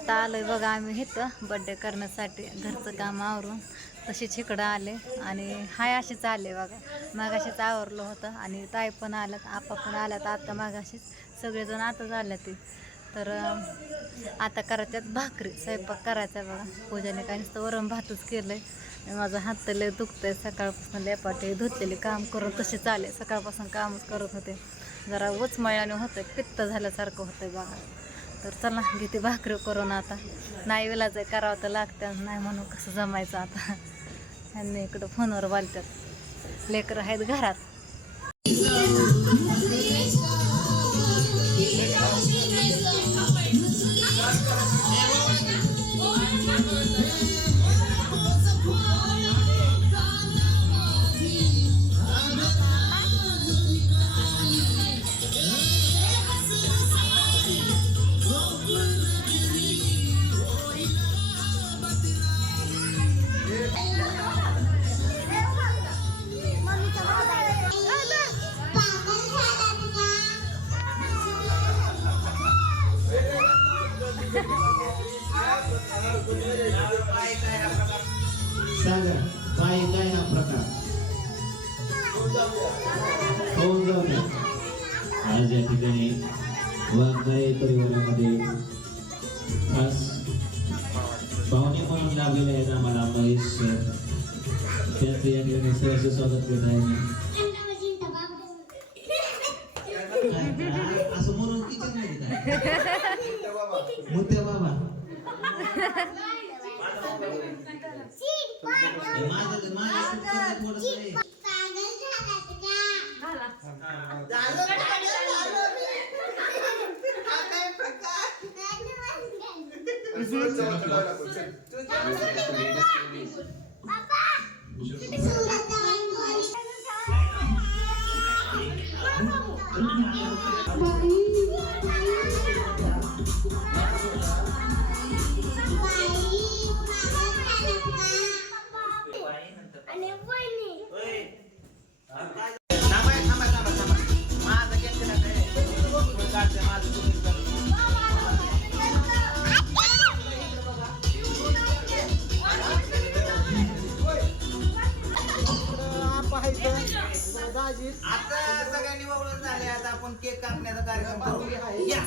आता आलोय बघा आम्ही इथं. बड्डे करण्यासाठी घरचं काम आवरून तशीच इकडं आले. आणि हाय अशीच आले बघा. मागाशीच आवरलं होतं आणि ताई पण आल्यात आपा पण आल्यात आता मागाशीच. सगळेजण आताच झाले ते. तर आता करायच्यात भाकरी. स्वयंपाक करायचा बघा. पूजाने काय नुसतं वरण भातच केलं आहे माझं हात तर लय आहे सकाळपासून लेपाटे धुतलेले काम करून तसे चाले सकाळपासून कामच करत होते. जरा उचमळ्याने होतं पित्त झाल्यासारखं होतं बघा. तर चला घेते भाकरी करून आता. नाही विलाज करावं तर लागतं नाही म्हणून कसं जमायचं आता. आणि इकडं फोनवर बोलतात. लेकरं आहेत घरात. वाघाई परिवारामध्ये खास पाहुणे म्हणून लाभलेले आहेत आम्हाला महेश सर त्यांचं या ठिकाणी सहर्ष स्वागत करत आहे मी काय- काय- असं म्हणून किचनमध्ये काय मुत्या बाबा हे माझं माझं कुठं थोडंसं आहे. आपण केक कापण्याचा कार्यक्रम करू या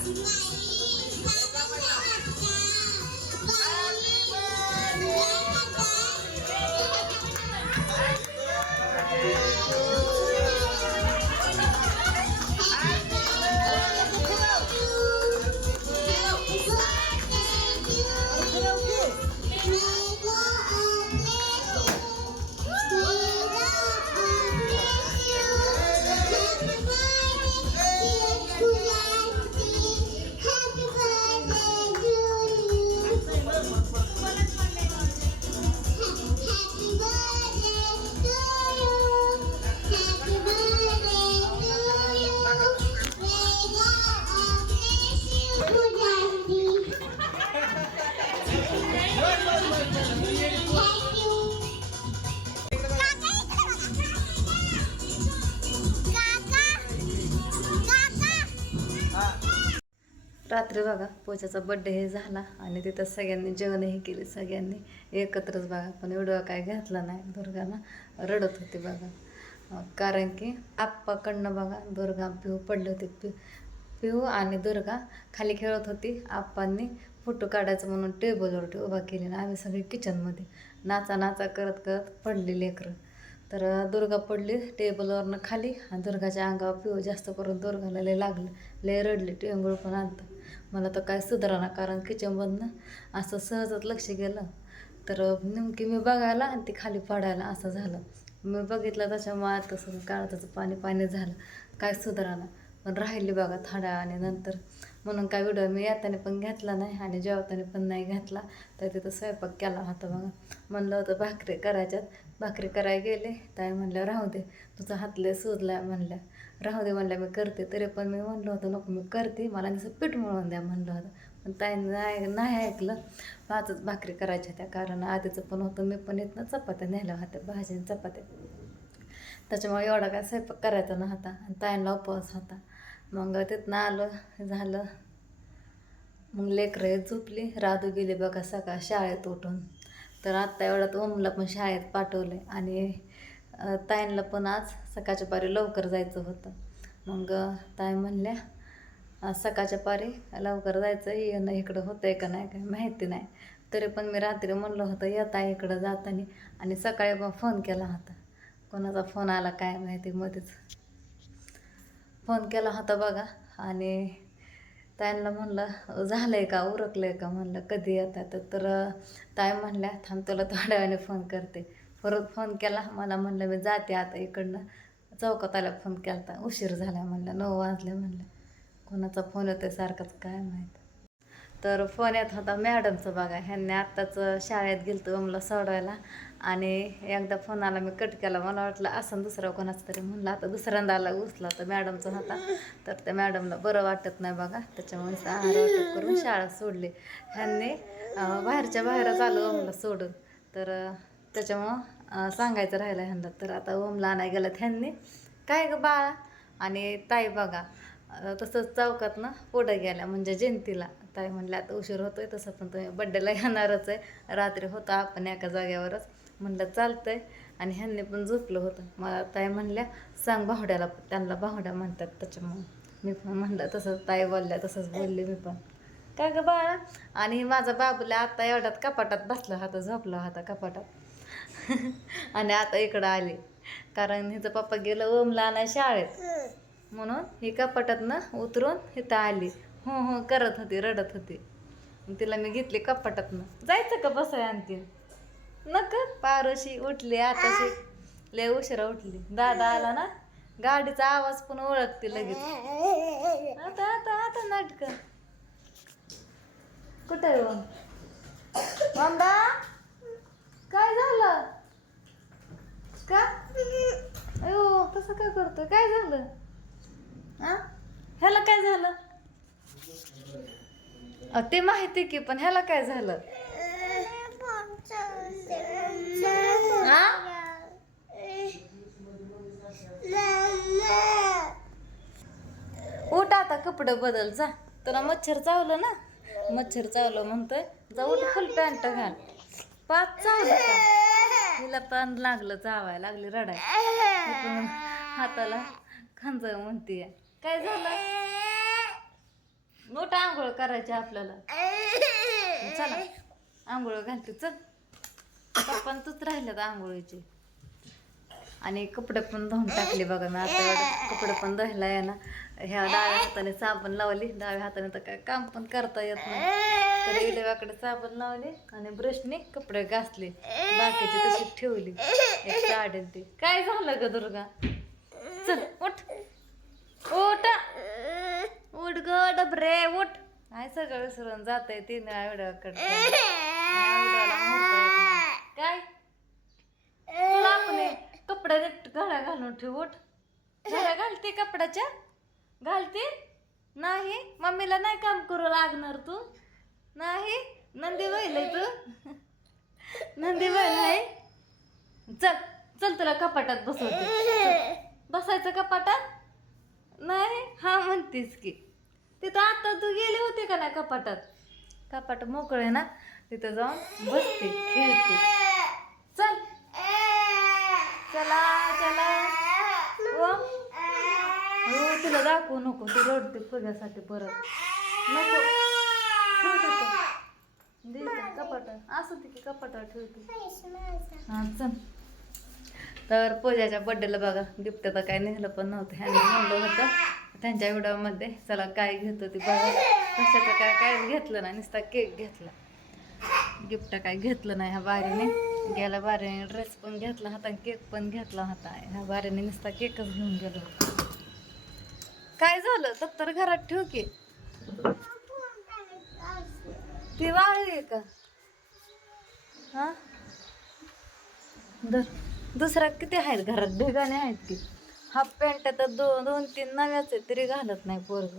रात्री बघा पोचाचा बड्डे हे झाला आणि तिथं सगळ्यांनी जेवणही केले सगळ्यांनी एकत्रच बघा. पण एवढं काय घातला नाही दुर्गाना रडत होती बघा. कारण की आप्पाकडनं बघा दुर्गा पिऊ पडले होते. पि पिऊ आणि दुर्गा खाली खेळत होती. आप्पांनी फोटो काढायचं म्हणून टेबलवरती उभा केली ना आम्ही सगळे किचनमध्ये नाचा नाचा करत करत पडली लेकरं. तर दुर्गा पडली टेबलवरनं खाली आणि दुर्गाच्या अंगावर पिऊ जास्त करून दुर्गाला लय लागलं. लय रडली टेंगूळ पण आणतं. मला तर काय सुधारणा कारण किचनमधनं असं सहजच लक्ष गेलं. तर नेमकी मी बघायला आणि ती खाली पडायला असं झालं. मी बघितलं त्याच्यामुळे तसं काळाचं पाणी पाणी झालं. काय सुधारणा पण राहिली बघा थोड्या आणि नंतर. म्हणून काय व्हिडिओ मी येताना पण घेतला नाही आणि जेवताना पण नाही घेतला. तर तिथं स्वयंपाक केला होता बघा. म्हणलं होतं भाकरी करायच्यात. भाकरी करायला गेले. ताई म्हणलं राहू दे. तुझा हातले सुजला म्हणल्या. राहू दे म्हणल्या मी करते. तरी पण मी म्हणलं होतं नको मी करते. मला जसं पीठ मळून द्या म्हणलं होतं. पण ताई नाही नाही ऐकलं. पाचच भाकरी करायच्या होत्या कारण आधीचं पण होतं मी पण इथनं चपात्या न्यायला होत्या भाजी आणि चपात्या. त्याच्यामुळे एवढा काय स्वयंपाक करायचा नव्हता आणि ताईंना उपवास होता. मग तिथनं आलं झालं. मग लेकरं झोपली. राधू गेली बघा सकाळ शाळेत उठून. तर आत्ता एवढ्यात ओमला पण शाळेत पाठवले आणि ताईंला पण आज सकाळच्या पारी लवकर जायचं होतं. मग ताई म्हणल्या आज सकाळच्या पारी लवकर जायचं येणं इकडं होतं आहे का नाही काय माहिती नाही. तरी पण मी रात्री म्हणलं होतं येता इकडं जाताना. आणि सकाळी पण फोन केला होता. कोणाचा फोन आला काय माहिती मध्येच. फोन केला होता बघा. आणि ताईंना म्हणलं झालं आहे का? उरकलं आहे का? म्हणलं कधी येतात तर ताई म्हणल्या थांब तुला थोड्या वेळाने फोन करते. परत फोन केला मला म्हणलं मी जाते आता इकडनं. चौकात आल्या फोन केला होता उशीर झाला म्हणलं नऊ वाजले म्हणलं. कोणाचा फोन येतो सारखाच काय माहीत. तर फोन येत होता मॅडमचं बघा ह्यांनी आत्ताच शाळेत गेलं मला सोडवायला. आणि एकदा फोन आला मी कट केला. मला वाटलं असं दुसरा कोणाचं तरी म्हणलं. आता दुसऱ्यांदा आला उचला तर मॅडमचा होता. तर त्या मॅडमला बरं वाटत नाही बघा. त्याच्यामुळे आहार वाटप करून शाळा सोडली. ह्यांनी बाहेरच्या बाहेरच आलं ओमला सोडून. तर त्याच्यामुळं सांगायचं राहिलं ह्यांना. तर आता ओमला आणाय गेलं ह्यांनी. काय ग बाळा? आणि ताई बघा तसंच चौकात ना पुढं गेल्या म्हणजे जयंतीला. ताई म्हणल्या आता उशीर होतोय तसं पण तुम्ही बड्डेला येणारच आहे. रात्री होता आपण एका जाग्यावरच म्हणलं चालतंय. आणि ह्यांनी पण झोपलं होतं. मला ताई म्हणल्या सांग बाहुड्याला त्यांना बाहुड्या म्हणतात त्याच्यामुळं. मी पण म्हणलं तसंच ताई बोलल्या तसंच बोलले मी पण. काय ग बाळा? आणि माझा बाबूला आता एवढ्यात कपाटात बसला होता झोपला होता कपाटात. आणि आता इकडं आले. कारण हिचं पप्पा गेलं ओमला नाही शाळेत. म्हणून ही कपाटातनं उतरून इथं आली. हो हो करत होती रडत होती. तिला मी घेतली कपाटातनं. जायचं का बसाय आणखी नक. पारोशी उठली आताशी. लय उशिरा उठली. दादा आला ना? गाडीचा आवाज पण ओळखते लगेच. आता आता आता नाटक. कुठे आहे काय झालं? का? अयो तसं काय करतो काय झालं? हा ह्याला काय झालं? ते माहिती की पण ह्याला काय झालं? उठ आता कपडे बदल जा. तुला मच्छर चावलं ना? मच्छर चावलं म्हणतोय. जाऊ फुल पॅन्ट घाल. पाच चावलं तिला पण लागलं चावाय लागली रडाय. हाताला खांज म्हणतीय. काय झालं? मोठा आंघोळ करायची आपल्याला. चला आंघोळ घालते चल. पण तूच राहिल्यात आंघोळीची. आणि कपडे पण धुवून टाकले बघा मी आता कपडे पण धुवायला आहे ना ह्या डाव्या हाताने साबण लावली डाव्या हाताने तर काय काम पण करता येत नाही. तर इडव्याकडे साबण लावले आणि ब्रशने कपडे घासले बाकीची तशी ठेवली एक साडी ती. काय झालं ग दुर्गा? चल उठ. उठ. उठ ग डबरे उठ. काय सगळं विसरून जात आहे तीन आयवड्याकडे काय? तुला आपण हे कपडे घड्या घालून ठेव उठ. घड्या घालते कपड्याच्या. घालते. नाही मम्मीला नाही काम करू लागणार तू. नाही नंदी बैल आहे तू. नंदी बैल आहे. चल चल तुला कपाटात बसवते. चल. बसायचं कपाटात? नाही हा म्हणतीस की. तिथं आता तू गेली होती का नाही कपाटात? कपाट मोकळे ना? तिथं जाऊन बसते खेळते. चला चला. हो तुला दाखवू नको तू रडते फुग्यासाठी परत. नको. दे की कपाटावर ठेवते. हां चल. तर पूजाच्या बड्डेला बघा गिफ्ट तर काय नेलं पण नव्हतं. ह्यांनी म्हणलं होतं त्यांच्या व्हिडिओमध्ये चला काय घेतो ती बघा. कशाचं काय काय घेतलं नाही नुसता केक घेतला. गिफ्ट काय घेतलं नाही ह्या बारीने. गेल्या बारीने ड्रेस पण घेतला होता केक पण घेतला होता. ह्या बारीने नुसता केकच घेऊन गेलो. काय झालं? दप्तर घरात ठेव की. ती वाळली आहे का? हा? दर दुसरा किती आहेत? घरात ढेगाने आहेत की. हाफ पॅन्ट तर दोन दोन तीन नव्याच आहे तरी घालत नाही पोरग.